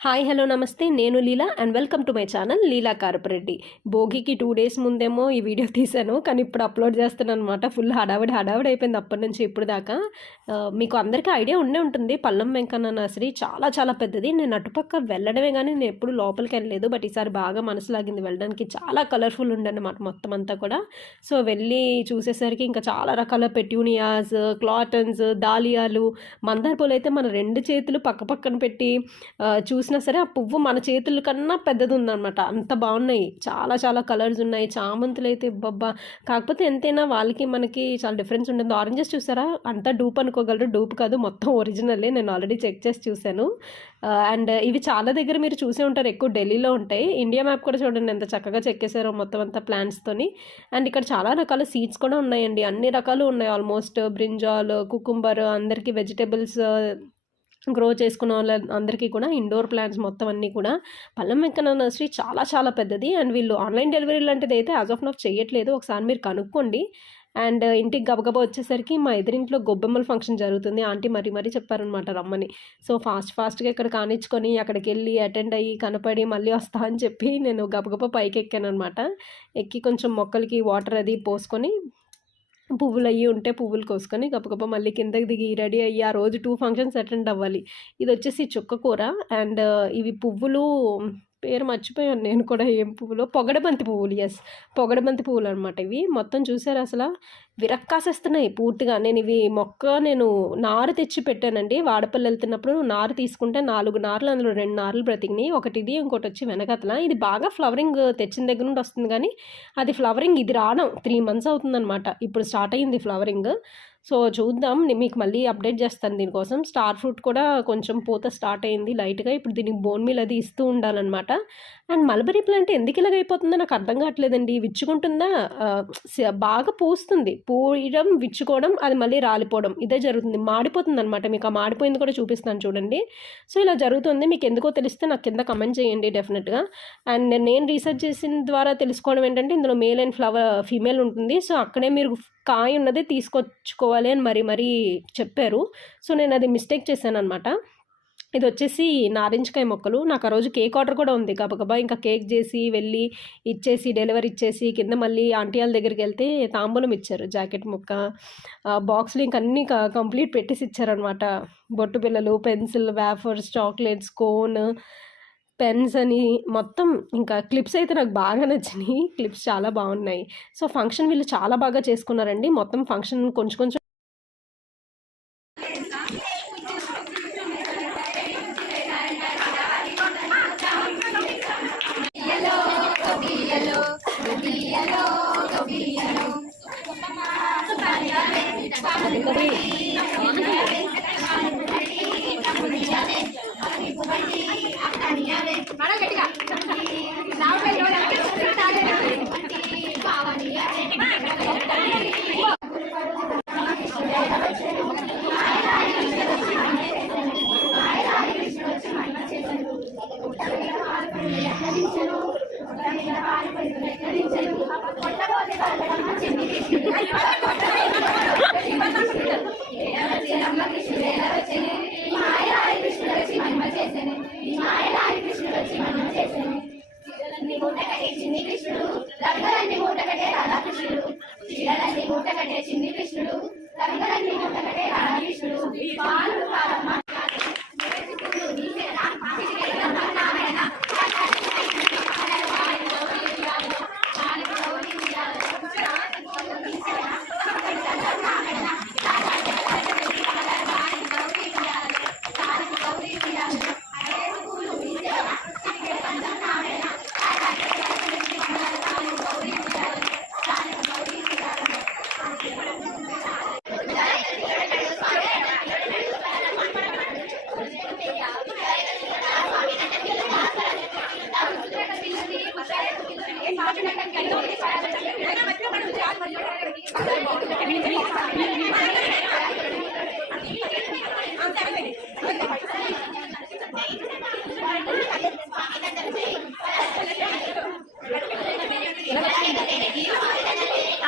Hi hello నమస్తే నేను Leela and welcome to my channel Leela Karapareddy. భోగికి 2 days ముందేమో ఈ వీడియో తీశాను, కానీ ఇప్పుడు అప్లోడ్ చేస్తున్నాను అనమాట. ఫుల్ హడావిడి అయిపోయింది అప్పటి నుంచి ఇప్పుడు దాకా. మీకు అందరికీ ఐడియా ఉండే ఉంటుంది, పల్లం వెంకన్న నర్సరీ చాలా చాలా పెద్దది. నేను అటుపక్క వెళ్ళడమే కానీ నేను ఎప్పుడు లోపలికి వెళ్ళలేదు, బట్ ఈసారి బాగా మనసు లాగింది వెళ్ళడానికి. చాలా కలర్ఫుల్ ఉండనమాట మొత్తం అంతా కూడా. సో వెళ్ళి చూసేసరికి ఇంకా చాలా రకాల పెట్యూనియాస్, క్లాటన్స్, దాలియాలు, మందార పూలు అయితే మన 2 చేతులు పక్క పక్కన పెట్టి చూసినా సరే ఆ పువ్వు మన చేతుల కన్నా పెద్దది ఉందన్నమాట. అంత బాగున్నాయి, చాలా చాలా కలర్స్ ఉన్నాయి. చామంతులు అయితే బొబ్బా, కాకపోతే ఎంతైనా వాళ్ళకి మనకి చాలా డిఫరెన్స్ ఉంటుంది. ఆరెంజెస్ చూసారా, అంతా డూప్ అనుకోగలరు, డూప్ కాదు మొత్తం ఒరిజినల్లే. నేను ఆల్రెడీ చెక్ చేసి చూశాను. అండ్ ఇవి చాలా దగ్గర మీరు చూసే ఉంటారు, ఎక్కువ ఢిల్లీలో ఉంటాయి. ఇండియా మ్యాప్ కూడా చూడండి ఎంత చక్కగా చెక్కేసారో మొత్తం అంతా ప్లాంట్స్తోని. అండ్ ఇక్కడ చాలా రకాల సీడ్స్ కూడా ఉన్నాయండి, అన్ని రకాలు ఉన్నాయి. ఆల్మోస్ట్ బ్రింజాల్, కుకుంబర్, అందరికీ వెజిటేబుల్స్ గ్రో చేసుకున్న వాళ్ళ అందరికీ కూడా ఇండోర్ ప్లాంట్స్ మొత్తం అన్నీ కూడా. పల్లం వెంకన్న నర్సరీ చాలా చాలా పెద్దది. అండ్ వీళ్ళు ఆన్లైన్ డెలివరీ లాంటిది అయితే యాజ్ ఆఫ్ నౌ చేయట్లేదు, ఒకసారి మీరు కనుక్కోండి. అండ్ ఇంటికి గబగబా వచ్చేసరికి మా ఎదురింట్లో గొబ్బెమ్మల ఫంక్షన్ జరుగుతుంది. ఆంటీ మరీ చెప్పారనమాట రమ్మని. సో ఫాస్ట్గా ఇక్కడ కానిచ్చుకొని అక్కడికి వెళ్ళి అటెండ్ అయ్యి కనపడి మళ్ళీ వస్తా అని చెప్పి నేను గబగబా పైకి ఎక్కాను అనమాట. ఎక్కి కొంచెం మొక్కలకి వాటర్ అది పోసుకొని, పువ్వులు అయ్యి ఉంటే పువ్వులు కోసుకొని గబగబా మళ్ళీ కిందకి దిగి రెడీ అయ్యి ఆ రోజు 2 functions అటెండ్ అవ్వాలి. ఇది వచ్చేసి చుక్క కూర. అండ్ ఇవి పువ్వులు పేరు మర్చిపోయాను నేను కూడా, ఏం పువ్వులు, పొగడబంతి పువ్వులు. పొగడబంతి పువ్వులు అనమాట ఇవి. మొత్తం చూసారు అసలు విరక్కాసేస్తున్నాయి పూర్తిగా. నేను నారు తెచ్చి పెట్టానండి. వాడపల్లి వెళ్తున్నప్పుడు నారు తీసుకుంటే 4 నారులు, అందులో 2 నారులు బ్రతికినాయి. ఒకటి ఇది, ఇంకోటి వచ్చి వెనకతల. ఇది బాగా ఫ్లవరింగ్ తెచ్చిన దగ్గర నుండి వస్తుంది, కానీ అది ఫ్లవరింగ్ ఇది రావడం 3 months అవుతుందన్నమాట. ఇప్పుడు స్టార్ట్ అయ్యింది ఫ్లవరింగ్. సో చూద్దాం, మీకు మళ్ళీ అప్డేట్ చేస్తాను దీనికోసం. స్టార్ ఫ్రూట్ కూడా కొంచెం పూత స్టార్ట్ అయింది లైట్గా. ఇప్పుడు దీనికి బోన్ మీల్ అది ఇస్తూ ఉండాలన్నమాట. అండ్ మల్బరీ ప్లాంట్ ఎందుకు ఇలాగ అయిపోతుందో నాకు అర్థం కావట్లేదండి. విచ్చుకుంటుందా, బాగా పూస్తుంది, పూయడం, విచ్చుకోవడం, అది మళ్ళీ రాలిపోవడం, ఇదే జరుగుతుంది. మాడిపోతుంది అనమాట. మీకు ఆ మాడిపోయింది కూడా చూపిస్తాను చూడండి. సో ఇలా జరుగుతుంది. మీకు ఎందుకో తెలిస్తే నాకు కింద కమెంట్ చేయండి డెఫినెట్గా. అండ్ నేను రీసెర్చ్ చేసిన ద్వారా తెలుసుకోవడం ఏంటంటే, ఇందులో మేల్ అండ్ ఫీమేల్ ఉంటుంది. సో అక్కడే మీరు కాయ ఉన్నదే తీసుకొచ్చుకోవాలి అని మరీ చెప్పారు. సో నేను అది మిస్టేక్ చేశాను అనమాట. ఇది వచ్చేసి నారింజకాయ మొక్కలు. నాకు ఆ రోజు కేక్ ఆర్డర్ కూడా ఉంది. గబగబా ఇంకా కేక్ చేసి వెళ్ళి ఇచ్చేసి డెలివరీ ఇచ్చేసి కింద మళ్ళీ ఆంటీ వాళ్ళ దగ్గరికి వెళ్తే తాంబూలం ఇచ్చారు, జాకెట్ ముక్క, బాక్స్లో ఇంక అన్నీ కంప్లీట్ పెట్టేసి ఇచ్చారనమాట. బొట్టు పిల్లలు, pencil, wafers, chocolates, cone, pens అని మొత్తం. ఇంకా క్లిప్స్ అయితే నాకు బాగా నచ్చినాయి, క్లిప్స్ చాలా బాగున్నాయి. సో ఫంక్షన్ వీళ్ళు చాలా బాగా చేసుకున్నారండి. మొత్తం ఫంక్షన్ కొంచెం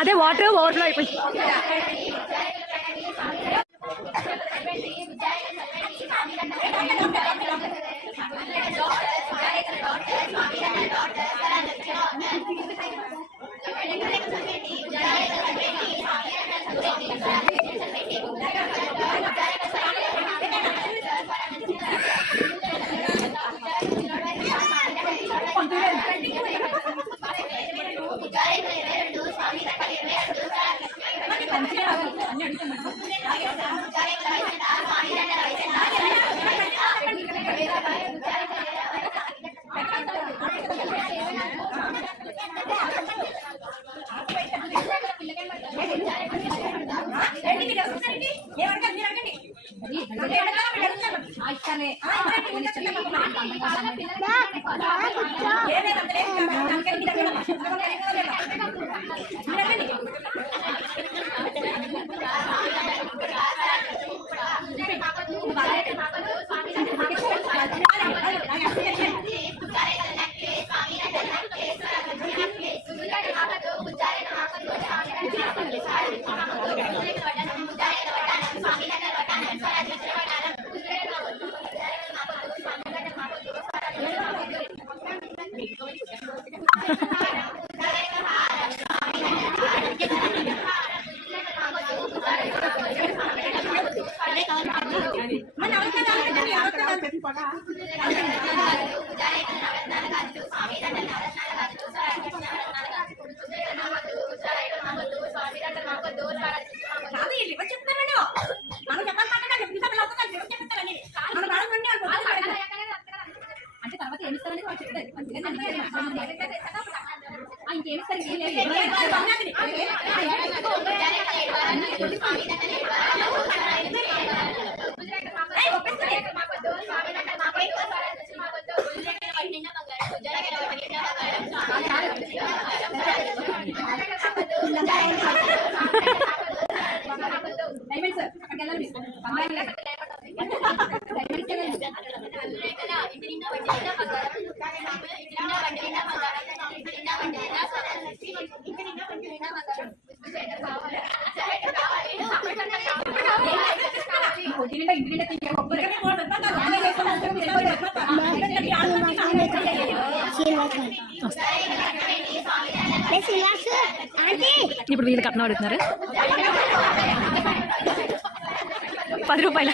అదే వాటర్ ఓవర్ఫ్లో అయిపోయింది. ఇప్పుడు వీళ్ళు కట్నం అడుగుతున్నారు 10 రూపాయల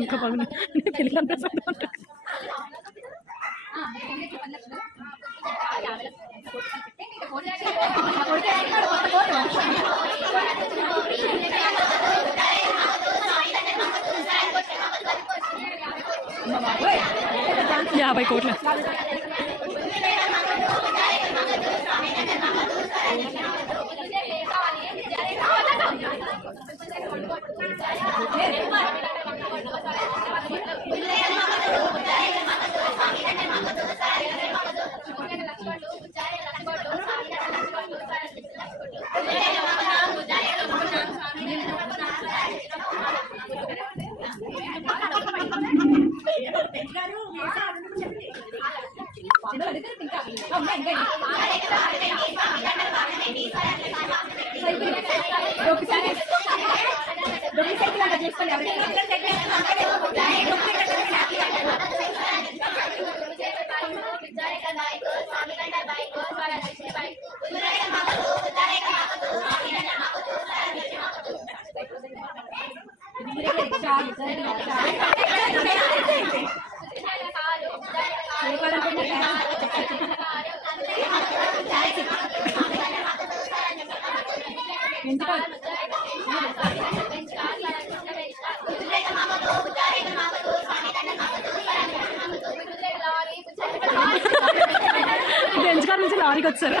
ఇంకా బాగుంది పిల్లలంతా $50 కోట్ల బెంచ్ కార్ నుంచి లారీకి వచ్చారు.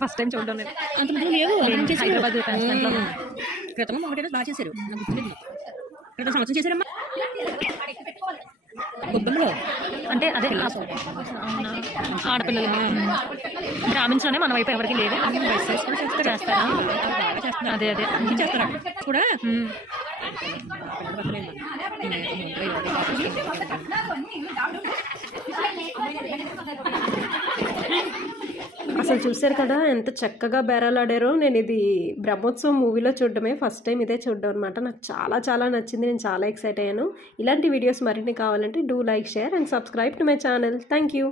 ఫస్ట్ టైం చూడడం అంతమంది లేవు హైదరాబాద్ క్రితం ఒకటేదో బాగా చేశారు నాకు గుర్తులేదు క్రితం సంవత్సరం చేశారమ్మా గొప్పలో అంటే అదే ఆడపిల్లలు గ్రామీణలోనే మన వైపు ఎవరికి లేదు చేస్తారా అదే అదే చేస్తారా కూడా అసలు చూశారు కదా ఎంత చక్కగా బేరాలాడారో. నేను ఇది బ్రహ్మోత్సవం మూవీలో చూడడమే ఫస్ట్ టైం ఇదే చూడడం అనమాట. నాకు చాలా చాలా నచ్చింది, నేను చాలా ఎక్సైట్ అయ్యాను. ఇలాంటి వీడియోస్ మరిన్ని కావాలంటే do like, share and subscribe to my channel. Thank you.